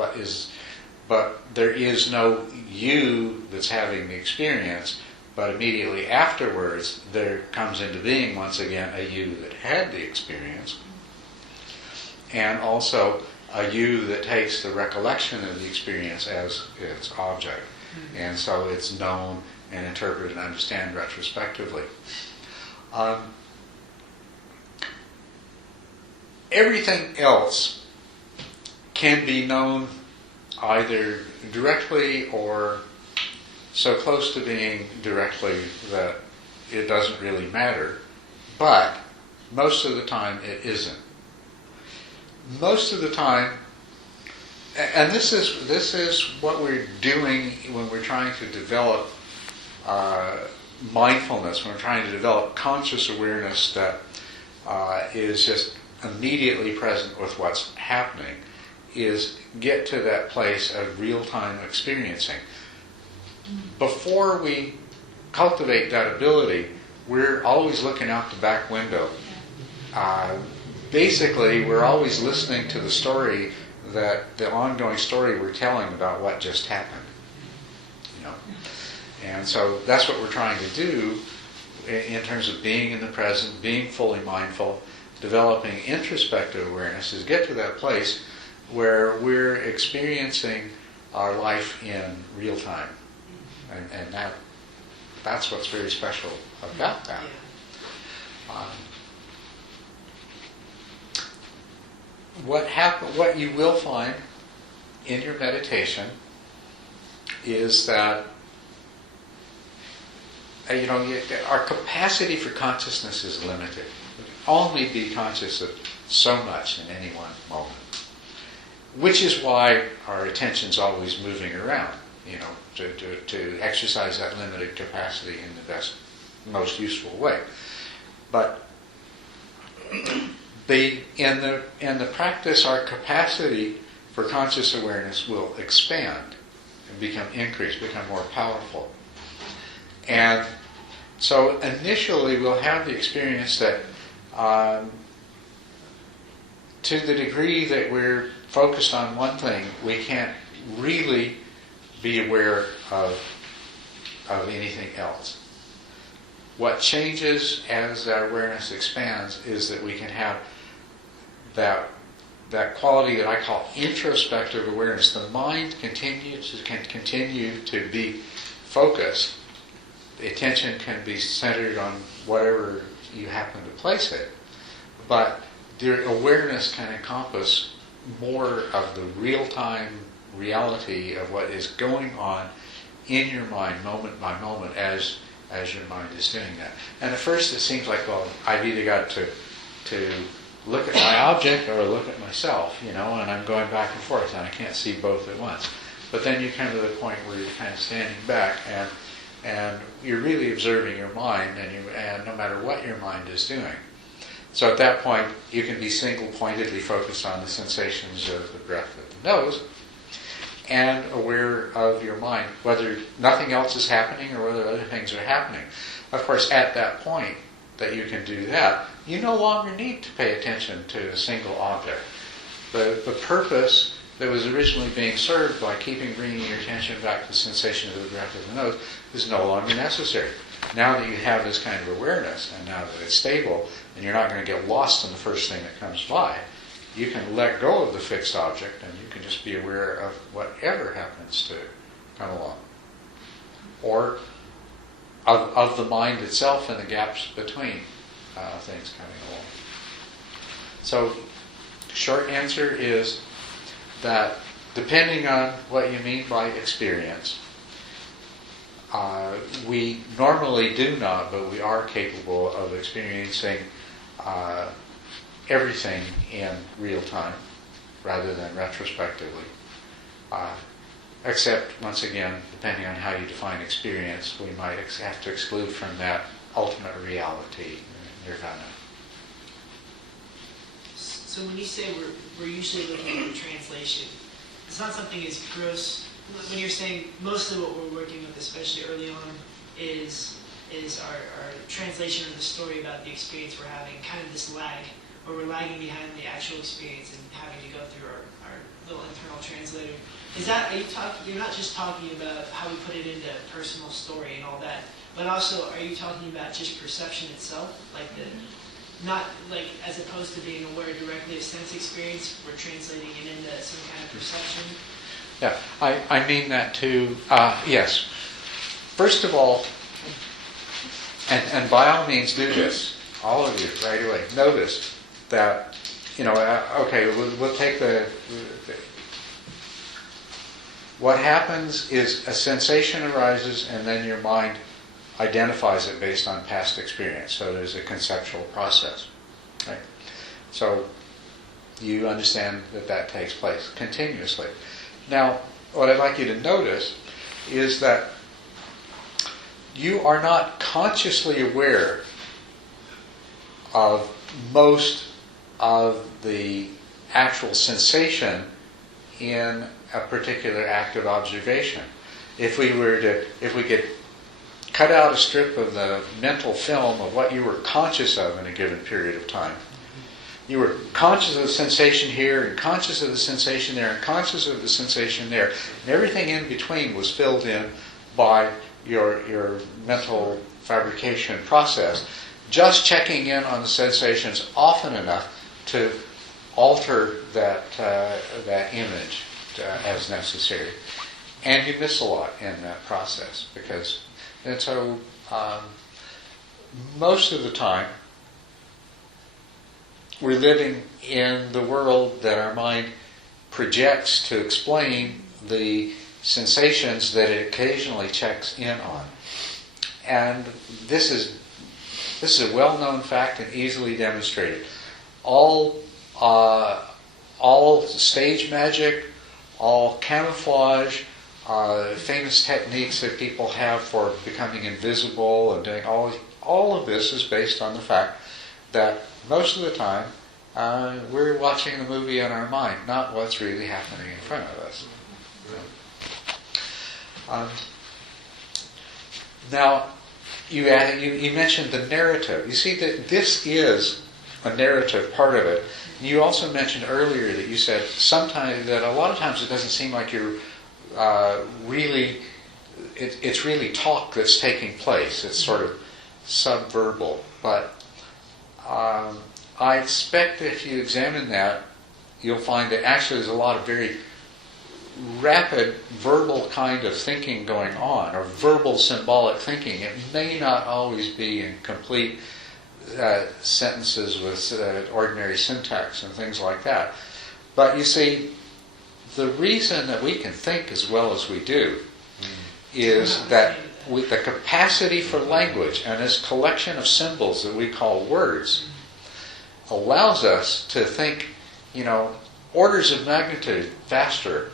But there is no you that's having the experience. But immediately afterwards, there comes into being once again a you that had the experience, and also a you that takes the recollection of the experience as its object. And so it's known and interpreted and understood retrospectively. Everything else can be known either directly or so close to being directly that it doesn't really matter, but most of the time it isn't. Most of the time, and this is what we're doing when we're trying to develop mindfulness, when we're trying to develop conscious awareness that is just immediately present with what's happening, is get to that place of real-time experiencing. Before we cultivate that ability, we're always looking out the back window. Basically, we're always listening to the story, the ongoing story we're telling about what just happened. And so that's what we're trying to do in terms of being in the present, being fully mindful, developing introspective awareness, is get to that place where we're experiencing our life in real time. And that's what's very special about that. What you will find in your meditation is that our capacity for consciousness is limited. We can only be conscious of so much in any one moment, which is why our attention's always moving around. To exercise that limited capacity in the best, most useful way. But in the practice, our capacity for conscious awareness will expand and become increased, become more powerful. And so initially we'll have the experience that to the degree that we're focused on one thing, we can't really be aware of anything else. What changes as our awareness expands is that we can have that quality that I call introspective awareness. The mind can continue to be focused. The attention can be centered on whatever you happen to place it, but the awareness can encompass more of the real-time reality of what is going on in your mind, moment by moment, as your mind is doing that. And at first it seems like, well, I've either got to look at my object or look at myself, and I'm going back and forth, and I can't see both at once. But then you come to the point where you're kind of standing back, and you're really observing your mind, and no matter what your mind is doing. So at that point, you can be single-pointedly focused on the sensations of the breath of the nose, and aware of your mind, whether nothing else is happening or whether other things are happening. Of course, at that point that you can do that, you no longer need to pay attention to a single object. The purpose that was originally being served by bringing your attention back to the sensation of the breath of the nose is no longer necessary. Now that you have this kind of awareness, and now that it's stable, and you're not going to get lost in the first thing that comes by, you can let go of the fixed object, and you can just be aware of whatever happens to come along. Or of the mind itself and the gaps between. things coming along. So, short answer is that depending on what you mean by experience, we normally do not, but we are capable of experiencing everything in real time rather than retrospectively. Except, once again, depending on how you define experience, we might have to exclude from that ultimate reality, nirvana. So when you say we're usually looking at the translation, it's not something as gross. When you're saying mostly what we're working with, especially early on, is our translation of the story about the experience we're having, kind of this lag, where we're lagging behind the actual experience and having to go through our little internal translator. You're not just talking about how we put it into personal story and all that, but also are you talking about just perception itself? Not like as opposed to being aware directly of sense experience, we're translating it into some kind of perception? Yeah, I mean that too. Yes. First of all, and by all means do this, all of you, right away. Notice that, okay, we'll take what happens is a sensation arises and then your mind identifies it based on past experience. So there's a conceptual process, right? So you understand that takes place continuously. Now, what I'd like you to notice is that you are not consciously aware of most of the actual sensation in a particular act of observation. If we could cut out a strip of the mental film of what you were conscious of in a given period of time, you were conscious of the sensation here, and conscious of the sensation there, and conscious of the sensation there, and everything in between was filled in by your mental fabrication process, just checking in on the sensations often enough to alter that image as necessary. And you miss a lot in that process and so most of the time we're living in the world that our mind projects to explain the sensations that it occasionally checks in on. And this is a well-known fact and easily demonstrated. All stage magic, all camouflage, famous techniques that people have for becoming invisible and doing all of this is based on the fact that most of the time we're watching the movie in our mind, not what's really happening in front of us. Now, you mentioned the narrative. You see that this is a narrative, part of it. You also mentioned earlier that you said that a lot of times it doesn't seem like you're really, it's really talk that's taking place. It's sort of subverbal. But I expect if you examine that, you'll find that actually there's a lot of very rapid verbal kind of thinking going on, or verbal symbolic thinking. It may not always be in complete sentences with ordinary syntax and things like that. But you see, the reason that we can think as well as we do is that with the capacity for language and this collection of symbols that we call words allows us to think, orders of magnitude faster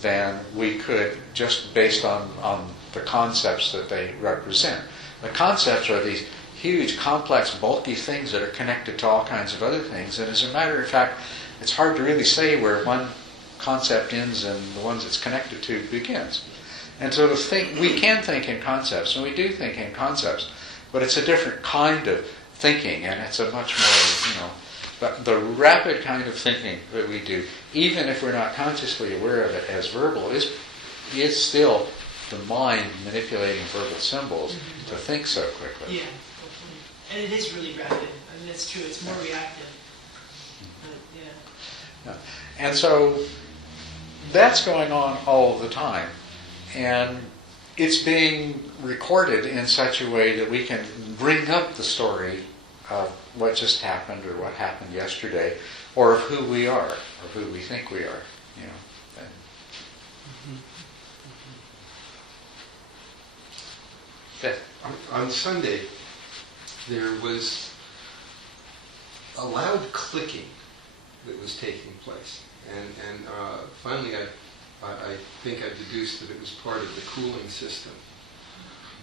than we could just based on the concepts that they represent. The concepts are these huge, complex, bulky things that are connected to all kinds of other things, and as a matter of fact, it's hard to really say where one concept ends and the ones it's connected to begins. And so we can think in concepts, and we do think in concepts, but it's a different kind of thinking, and it's a much more, but the rapid kind of thinking that we do, even if we're not consciously aware of it as verbal, is still the mind manipulating verbal symbols to think so quickly. Yeah, and it is really rapid. I mean, that's true. It's more reactive. But, yeah. And so that's going on all the time. And it's being recorded in such a way that we can bring up the story what just happened or what happened yesterday, or of who we are or who we think we are. You know. And, On Sunday, there was a loud clicking that was taking place, and finally I think I deduced that it was part of the cooling system.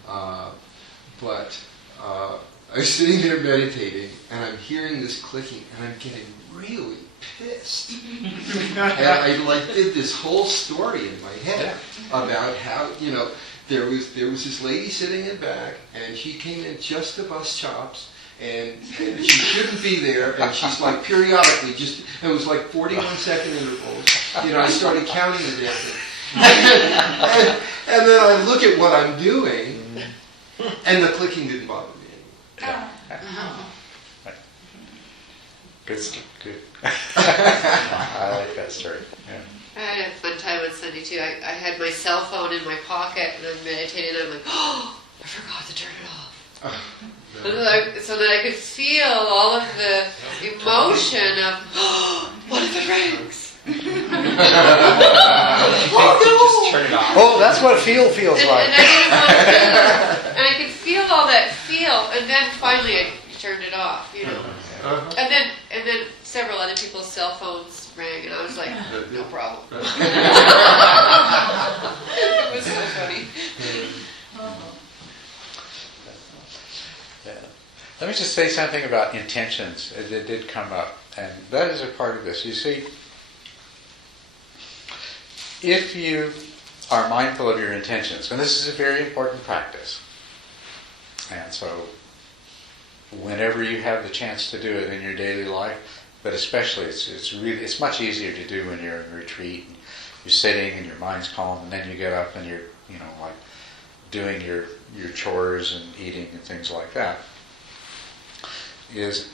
But I was sitting there meditating, and I'm hearing this clicking, and I'm getting really pissed. And I did this whole story in my head about how, there was this lady sitting in back, and she came in just to bust chops, and she shouldn't be there, and she's like periodically it was like 41-second intervals. I started counting the damn thing. And then I look at what I'm doing, and the clicking didn't bother me anymore. Good. I like that story. Yeah. I had a fun time on Sunday too. I had my cell phone in my pocket and I'm meditating and I'm like, oh, I forgot to turn it off. So that I could feel all of the emotion of, oh, what if it rings? Just turn it off. Oh, that's what feels like. And I could feel all that feel, and then finally I turned it off, And then several other people's cell phones rang, and I was like, no problem. It was so funny. Yeah. Let me just say something about intentions. It did come up, and that is a part of this. You see, if you are mindful of your intentions, and this is a very important practice, and so whenever you have the chance to do it in your daily life, but especially it's much easier to do when you're in retreat and you're sitting and your mind's calm, and then you get up and you're like doing your chores and eating and things like that. Is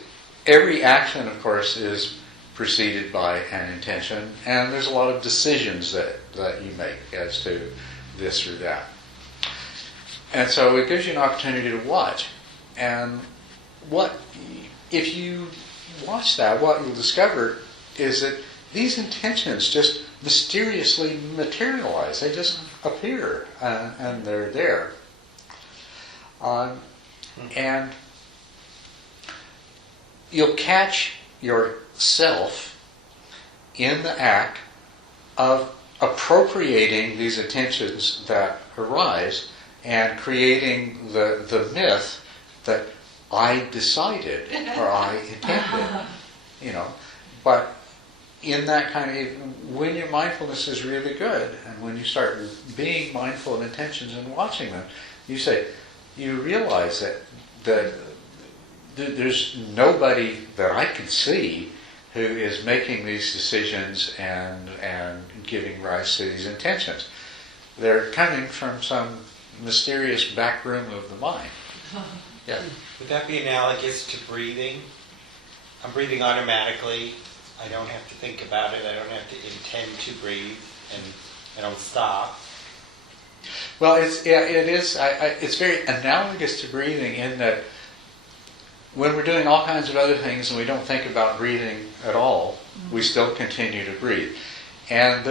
every action, of course, is preceded by an intention, and there's a lot of decisions that you make as to this or that. And so it gives you an opportunity to watch. And if you watch that, what you'll discover is that these intentions just mysteriously materialize. They just appear, and they're there. And you'll catch yourself in the act of appropriating these intentions that arise and creating the myth that I decided or I intended, But in that kind of, when your mindfulness is really good, and when you start being mindful of intentions and watching them, you realize that there's nobody that I can see who is making these decisions and giving rise to these intentions. They're coming from some mysterious back room of the mind. Yeah. Would that be analogous to breathing? I'm breathing automatically. I don't have to think about it. I don't have to intend to breathe, and I don't stop. Well, it is. It's very analogous to breathing in that when we're doing all kinds of other things and we don't think about breathing at all, we still continue to breathe, and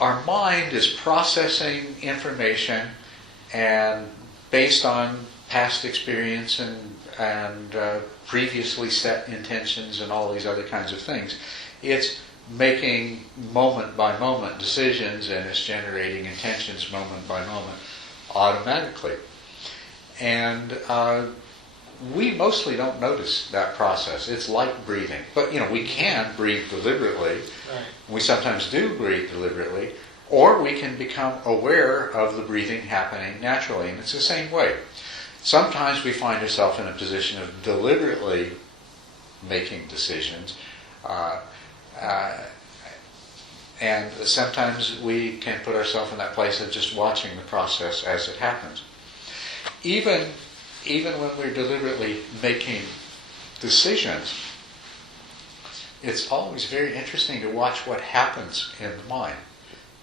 our mind is processing information, and based on past experience and previously set intentions and all these other kinds of things, it's making moment by moment decisions, and it's generating intentions moment by moment automatically. And we mostly don't notice that process. It's like breathing. But, we can breathe deliberately. Right. We sometimes do breathe deliberately. Or we can become aware of the breathing happening naturally. And it's the same way. Sometimes we find ourselves in a position of deliberately making decisions. And sometimes we can put ourselves in that place of just watching the process as it happens. Even when we're deliberately making decisions, it's always very interesting to watch what happens in the mind.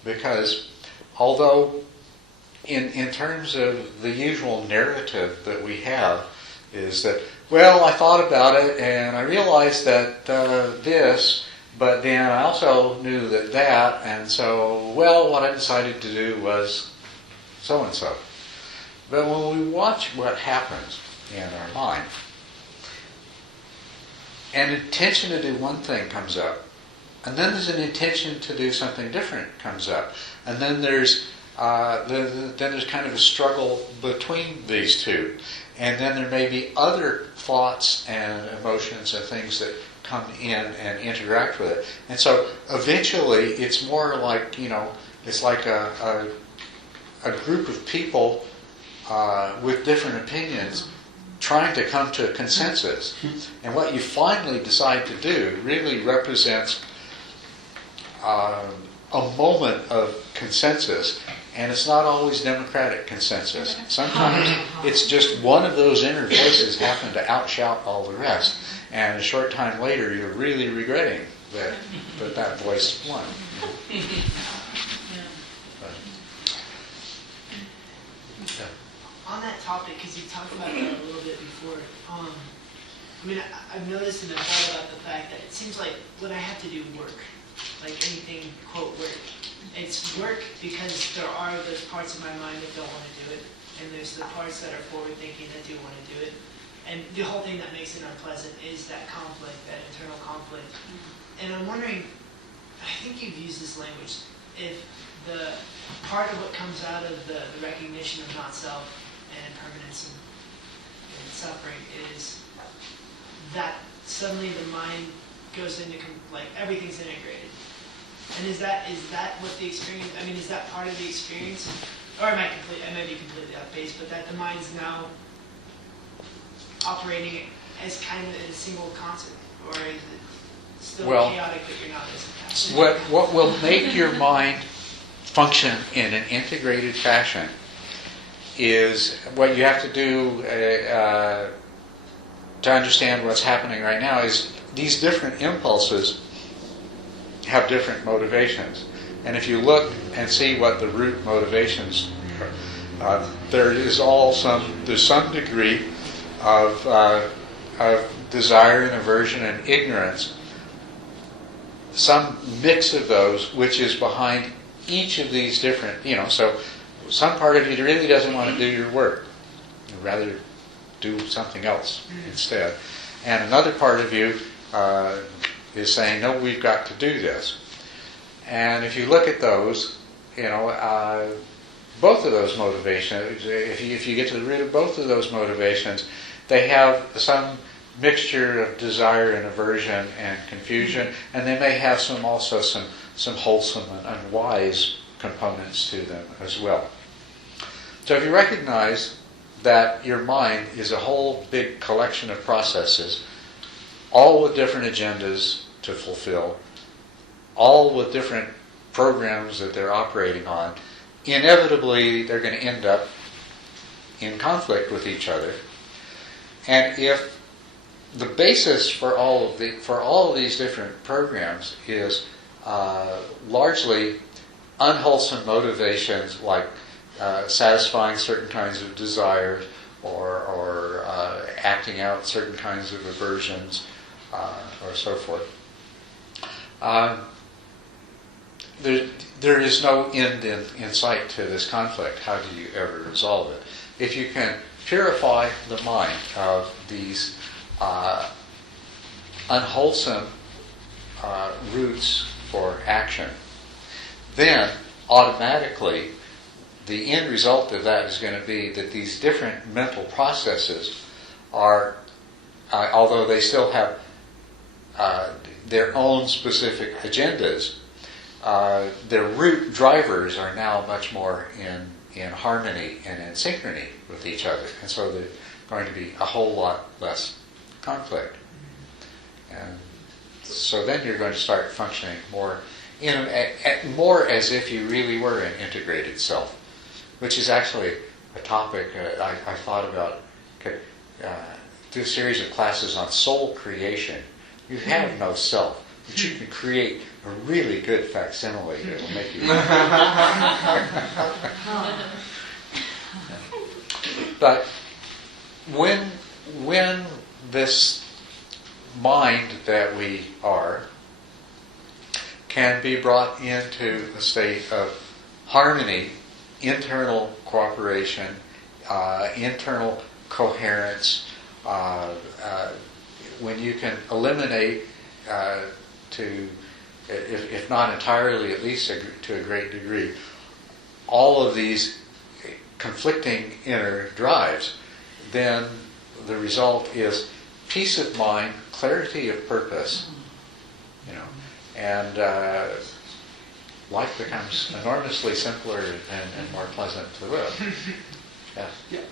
Because although in terms of the usual narrative that we have, is that, well, I thought about it and I realized that this, but then I also knew that, and so, well, what I decided to do was so and so. But when we watch what happens in our mind, an intention to do one thing comes up, and then there's an intention to do something different comes up, and then there's kind of a struggle between these two, and then there may be other thoughts and emotions and things that come in and interact with it, and so eventually it's more like, it's like a group of people with different opinions trying to come to a consensus. And what you finally decide to do really represents a moment of consensus, and it's not always democratic consensus. Sometimes it's just one of those inner voices happen to outshout all the rest, and a short time later you're really regretting that voice won. On that topic, because you talked about that a little bit before, I've noticed and I've thought about the fact that it seems like when I have to do work, like anything, quote, work, it's work because there are those parts of my mind that don't want to do it, and there's the parts that are forward-thinking that do want to do it. And the whole thing that makes it unpleasant is that conflict, that internal conflict. And I'm wondering, I think you've used this language, if the part of what comes out of the recognition of not-self and impermanence and suffering is that suddenly the mind goes into, like, everything's integrated. And is that what the experience, is that part of the experience? Or I may be completely off base, but that the mind's now operating as kind of a single concept? Or is it still chaotic, but you're not as attached? What will make your mind function in an integrated fashion is what you have to do to understand what's happening right now is these different impulses have different motivations. And if you look and see what the root motivations are, there's some degree of desire and aversion and ignorance, some mix of those which is behind each of these different, so some part of you really doesn't want to do your work. You'd rather do something else instead. And another part of you is saying, no, we've got to do this. And if you look at those, both of those motivations, if you get to the root of both of those motivations, they have some mixture of desire and aversion and confusion, and they may have some wholesome and unwise components to them as well. So if you recognize that your mind is a whole big collection of processes, all with different agendas to fulfill, all with different programs that they're operating on, inevitably they're going to end up in conflict with each other. And if the basis for all of these different programs is largely unwholesome motivations, like satisfying certain kinds of desires or acting out certain kinds of aversions or so forth, there is no end in sight to this conflict. How do you ever resolve it? If you can purify the mind of these unwholesome roots for action, then automatically the end result of that is going to be that these different mental processes are, although they still have their own specific agendas, their root drivers are now much more in harmony and in synchrony with each other. And so there's going to be a whole lot less conflict. And so then you're going to start functioning more more as if you really were an integrated self, which is actually a topic I thought about. Do a series of classes on soul creation. You have no self, but you can create a really good facsimile that will make you. But when this mind that we are can be brought into a state of harmony, internal cooperation, internal coherence, when you can eliminate if not entirely, at least to a great degree, all of these conflicting inner drives, then the result is peace of mind, clarity of purpose, and life becomes enormously simpler and more pleasant to live. Yeah. Yeah,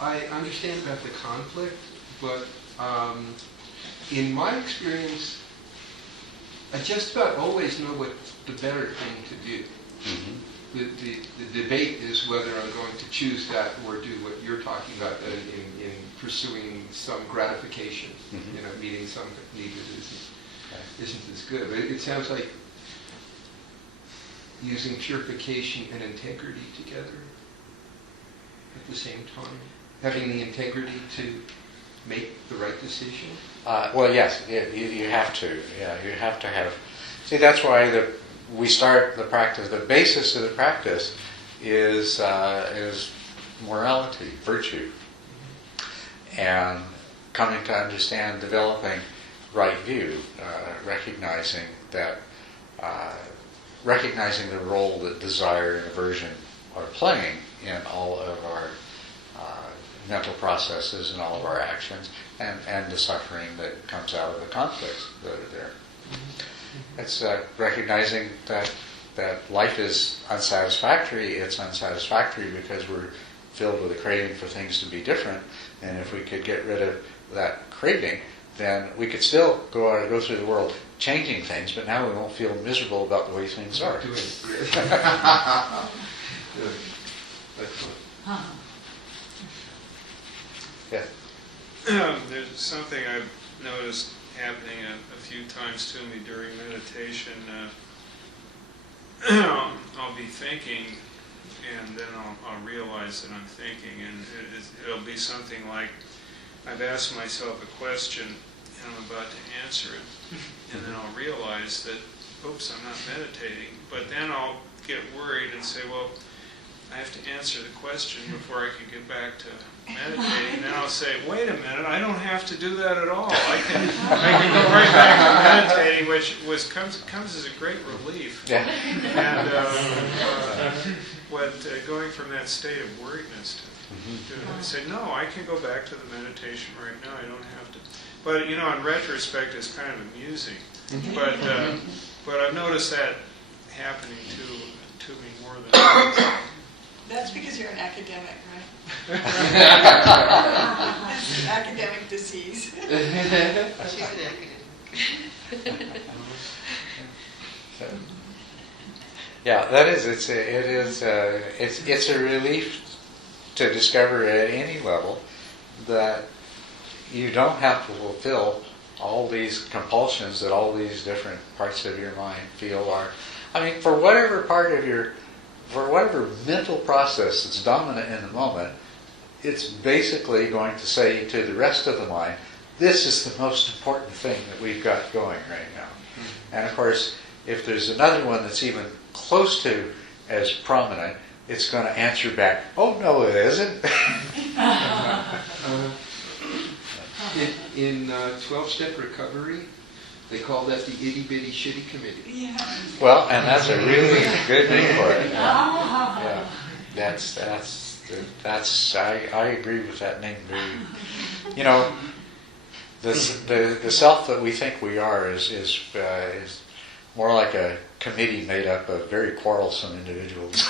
I understand about the conflict, but in my experience, I just about always know what's the better thing to do. Mm-hmm. The debate is whether I'm going to choose that or do what you're talking about in pursuing some gratification, Mm-hmm. meeting some need that isn't as good. But it sounds like using purification and integrity together at the same time. Having the integrity to make the right decision. Well, yes, you have to. Yeah, you have to have. See, that's why we start the practice. The basis of the practice is morality, virtue, and coming to understand, developing right view, recognizing the role that desire and aversion are playing in all of our mental processes and all of our actions, and the suffering that comes out of the conflicts that are there. It's recognizing that life is unsatisfactory. It's unsatisfactory because we're filled with a craving for things to be different, and if we could get rid of that craving, then we could still go through the world changing things, but now we won't feel miserable about the way things are. Good. Excellent. Yeah. There's something I've noticed happening a few times to me during meditation. I'll be thinking, and then I'll realize that I'm thinking, and it'll be something like I've asked myself a question and I'm about to answer it, and then I'll realize that, oops, I'm not meditating. But then I'll get worried and say, well, I have to answer the question before I can get back to meditating. And then I'll say, wait a minute, I don't have to do that at all. I can go right back to meditating, which comes as a great relief. Yeah. And going from that state of worriedness to I say, no, I can go back to the meditation right now. I don't have to. But in retrospect, it's kind of amusing. But I've noticed that happening to me more than once. That's because you're an academic, right? That's an academic disease. She's an academic. Yeah, that is. It's a relief to discover at any level that you don't have to fulfill all these compulsions that all these different parts of your mind feel are. I mean, for whatever mental process that's dominant in the moment, it's basically going to say to the rest of the mind, this is the most important thing that we've got going right now. And of course, if there's another one that's even close to as prominent, it's going to answer back, oh no it isn't. In 12-step recovery, they call that the itty bitty shitty committee. Yeah. Well, and that's a really good name for it. Yeah. I agree with that name. The self that we think we are is more like a committee made up of very quarrelsome individuals.